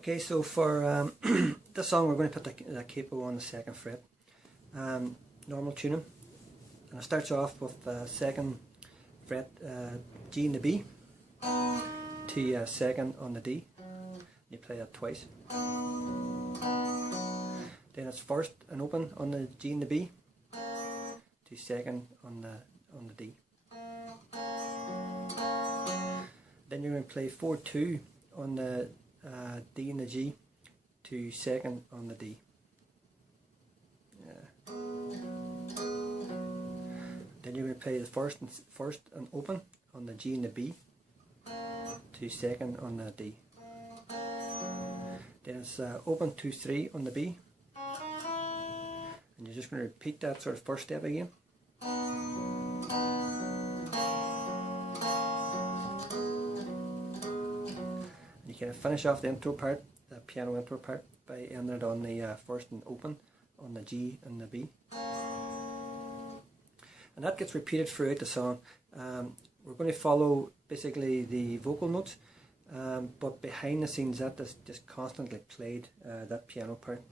Okay, so for this song we're going to put the capo on the 2nd fret, normal tuning, and it starts off with 2nd fret G and the B to 2nd on the D. You play that twice. Then it's 1st and open on the G and the B to 2nd on the D. Then you're going to play 4-2 on the D and the G to 2nd on the D. Then you're going to play the first and open on the G and the B to 2nd on the D. Then it's open 2-3 on the B, and you're just going to repeat that sort of first step again. You can finish off the intro part, the piano intro part, by ending it on the first and open on the G and the B. And that gets repeated throughout the song. We're going to follow basically the vocal notes, but behind the scenes that is just constantly played, that piano part.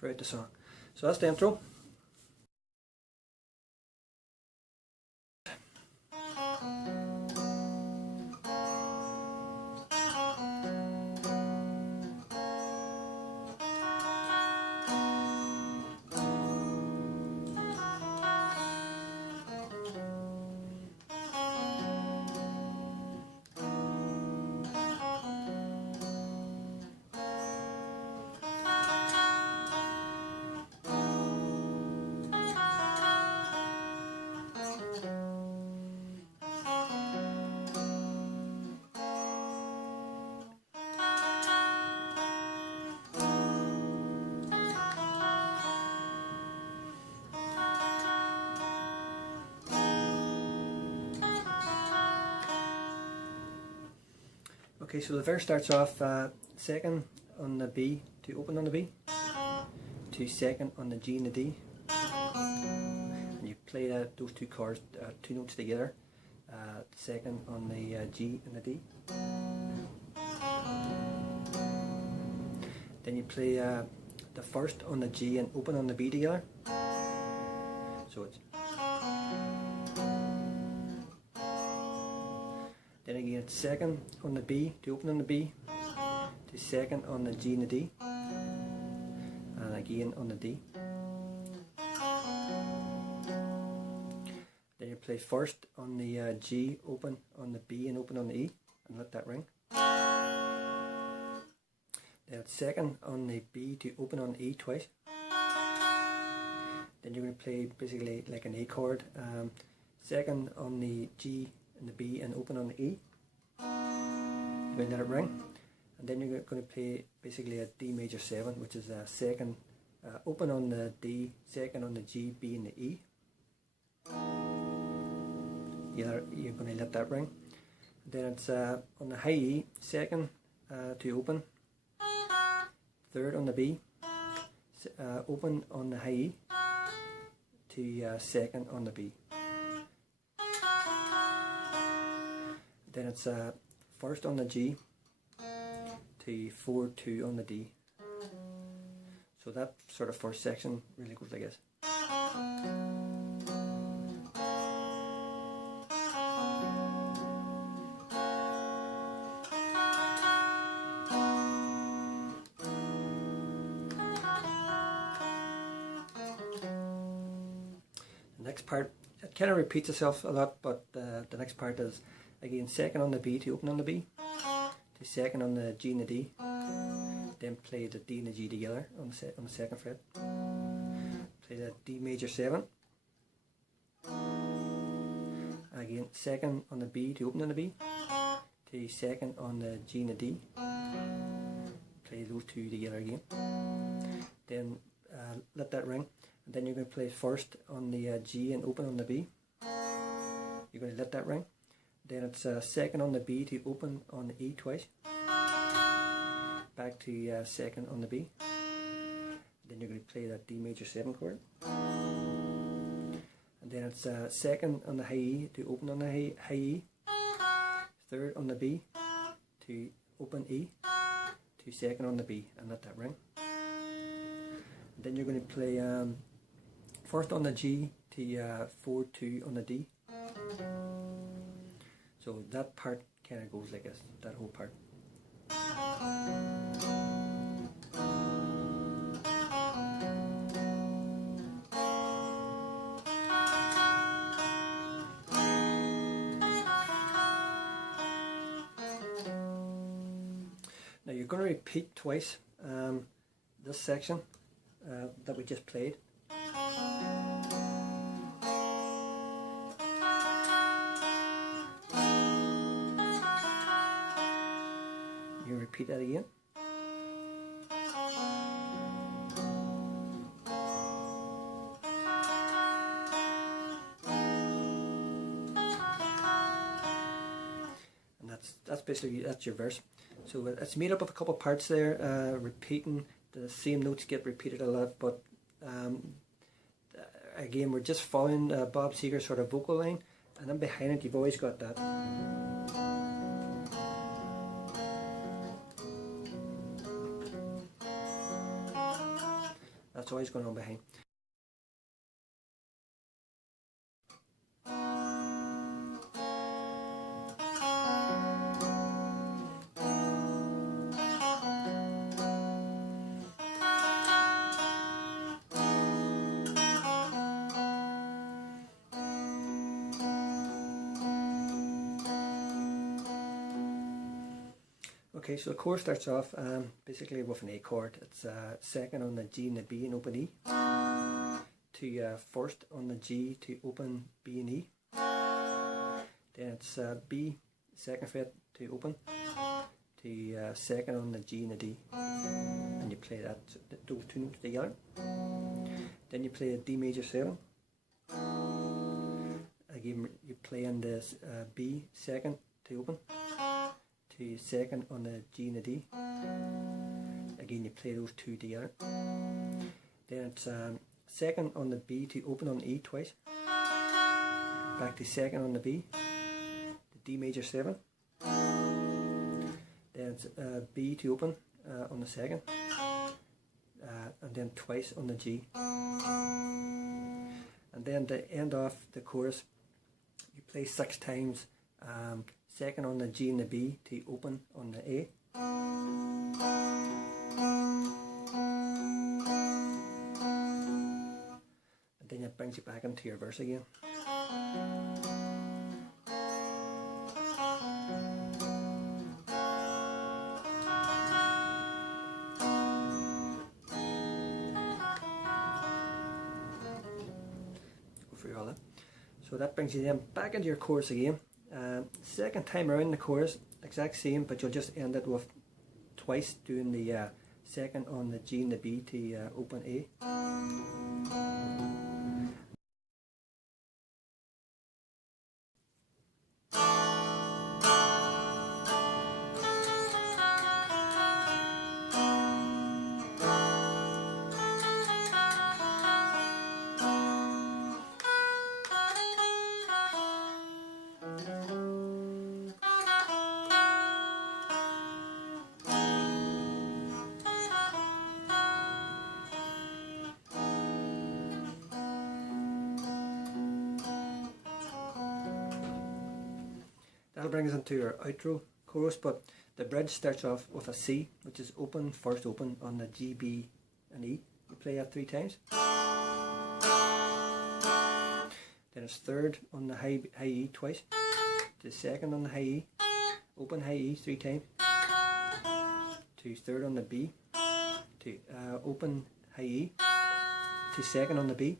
Throughout the song. So that's the intro. Okay, so the verse starts off 2nd on the B to open on the B to 2nd on the G and the D, and you play those two chords, two notes together, 2nd on the G and the D. Then you play the first on the G and open on the B together, so it's. Then again it's 2nd on the B to open on the B to 2nd on the G and the D, and again on the D. Then you play first on the G, open on the B and open on the E, and let that ring. Then it's 2nd on the B to open on the E twice. Then you're going to play basically like an A chord, 2nd on the G and the B and open on the E. You're going to let it ring, and then you're going to play basically a D major 7, which is a 2nd open on the D, 2nd on the G, B and the E. You're going to let that ring. Then it's on the high E, 2nd to open, 3rd on the B, open on the high E to 2nd on the B. Then it's 1st on the G to 4-2 on the D. So that sort of first section really goes like this. The next part, it kind of repeats itself a lot, but the next part is again 2nd on the B to open on the B to 2nd on the G and the D. Then play the D and the G together on the 2nd fret. Play the D major 7. Again 2nd on the B to open on the B to 2nd on the G and the D. Play those two together again. Then let that ring, and then you're going to play first on the G and open on the B. You're going to let that ring. Then it's 2nd on the B to open on the E twice. back to second on the B. Then you're going to play that D major 7 chord. And then it's second on the high E to open on the high E, third on the B to open E, to second on the B, and let that ring. And then you're going to play first on the G to 4-2 on the D. So that part kind of goes like this, that whole part. Now you're going to repeat twice this section that we just played. You repeat that again. And that's basically your verse. So it's made up of a couple of parts there, repeating. The same notes get repeated a lot, but again, we're just following Bob Seger's sort of vocal line, and then behind it you've always got that. That's always going on behind. Okay, so the chorus starts off basically with an A chord. It's second on the G and the B and open E, to first on the G to open B and E, then it's B, second fret to open, to second on the G and the D, and you play those two notes together. Then you play a D major 7. Again, you play on this B, second to open, to second on the G and the D. Again, you play those two together. Then it's second on the B to open on E twice, back to second on the B, the D major 7. Then it's B to open on the second, and then twice on the G. And then to end off the chorus, you play 6 times. Second on the G and the B to open on the A. And then it brings you back into your verse again. Go through all that. So that brings you then back into your chorus again. Second time around the chorus, exact same, but you'll just end it with twice doing the second on the G and the B to open A. That'll bring us into our outro chorus, but the bridge starts off with a C, which is open, first open on the G, B and E. You play that 3 times. Then it's third on the high E twice, to second on the high E, open high E 3 times, to third on the B, to open high E, to second on the B,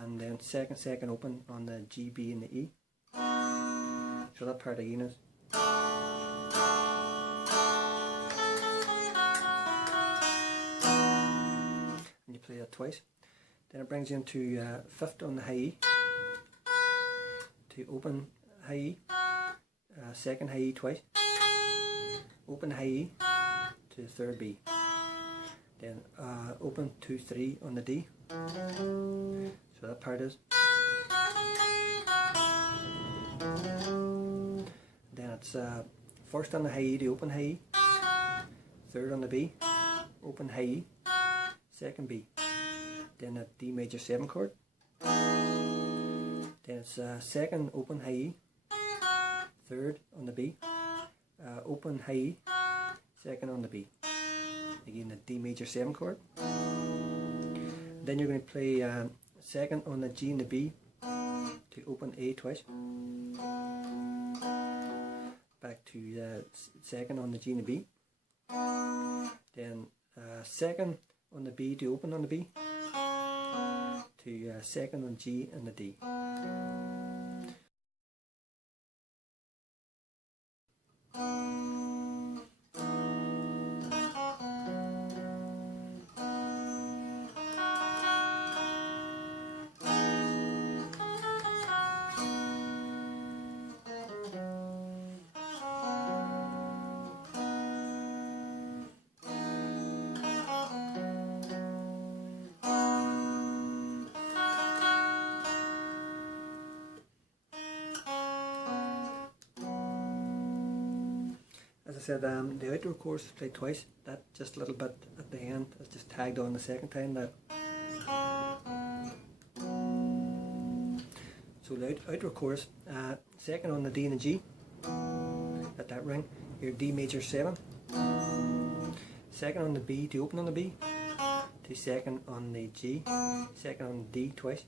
and then second open on the G, B and the E. So that part again is. And you play that twice. Then it brings you into fifth on the high E, to open high E, second high E twice, open high E, to the third B. Then open 2, 3 on the D. So that part is. Then it's first on the high E to open high E, third on the B, open high E, second B, then a D major 7 chord, then it's second open high E, third on the B, open high E, second on the B, again a D major 7 chord. Then you're going to play second on the G and the B to open A twice, back to second on the G and the B, then second on the B to open on the B, to second on G and the D. As I said, the outro chorus is played twice. That just a little bit at the end is just tagged on the second time. That. So the outro chorus, second on the D and the G, at that ring, your D major 7, second on the B to open on the B, to second on the G, second on the D twice,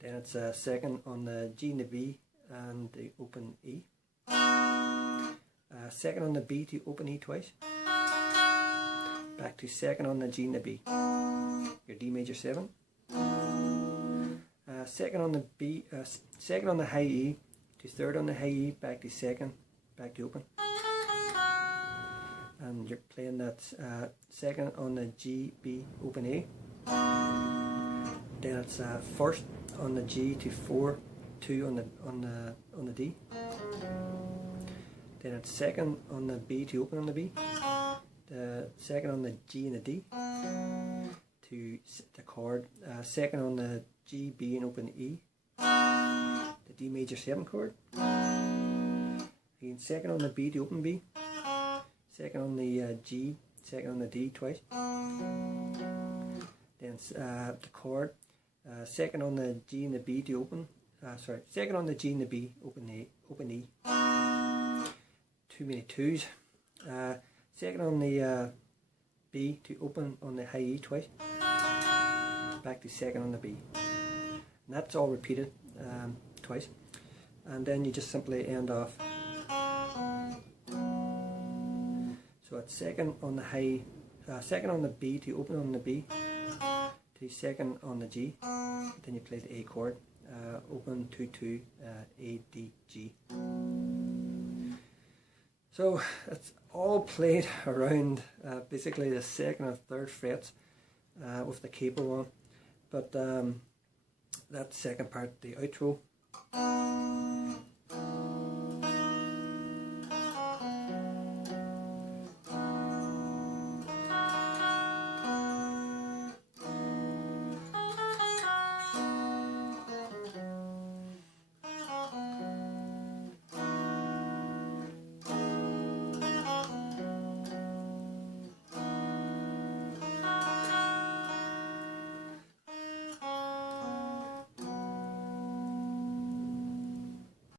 then it's second on the G and the B and the open E, second on the B to open E twice, back to second on the G and the B, your D major 7, second on the B, second on the high E to third on the high E, back to second, back to open, and you're playing that second on the G, B, open A, then it's first on the G to 4, 2 on the D, then it's second on the B to open on the B, the second on the G and the D to the chord, second on the G, B and open E, the D major 7 chord, again second on the B to open B, second on the G, second on the D twice, then the chord, second on the G and the B to open, second on the G and the B, open E, too many twos, second on the B to open on the high E twice, back to second on the B, and that's all repeated twice, and then you just simply end off. So it's second on the high, second on the B to open on the B, to second on the G, then you play the A chord, open 2, 2, A, D, G. So it's all played around basically the second and third frets with the capo on, but that second part, the outro,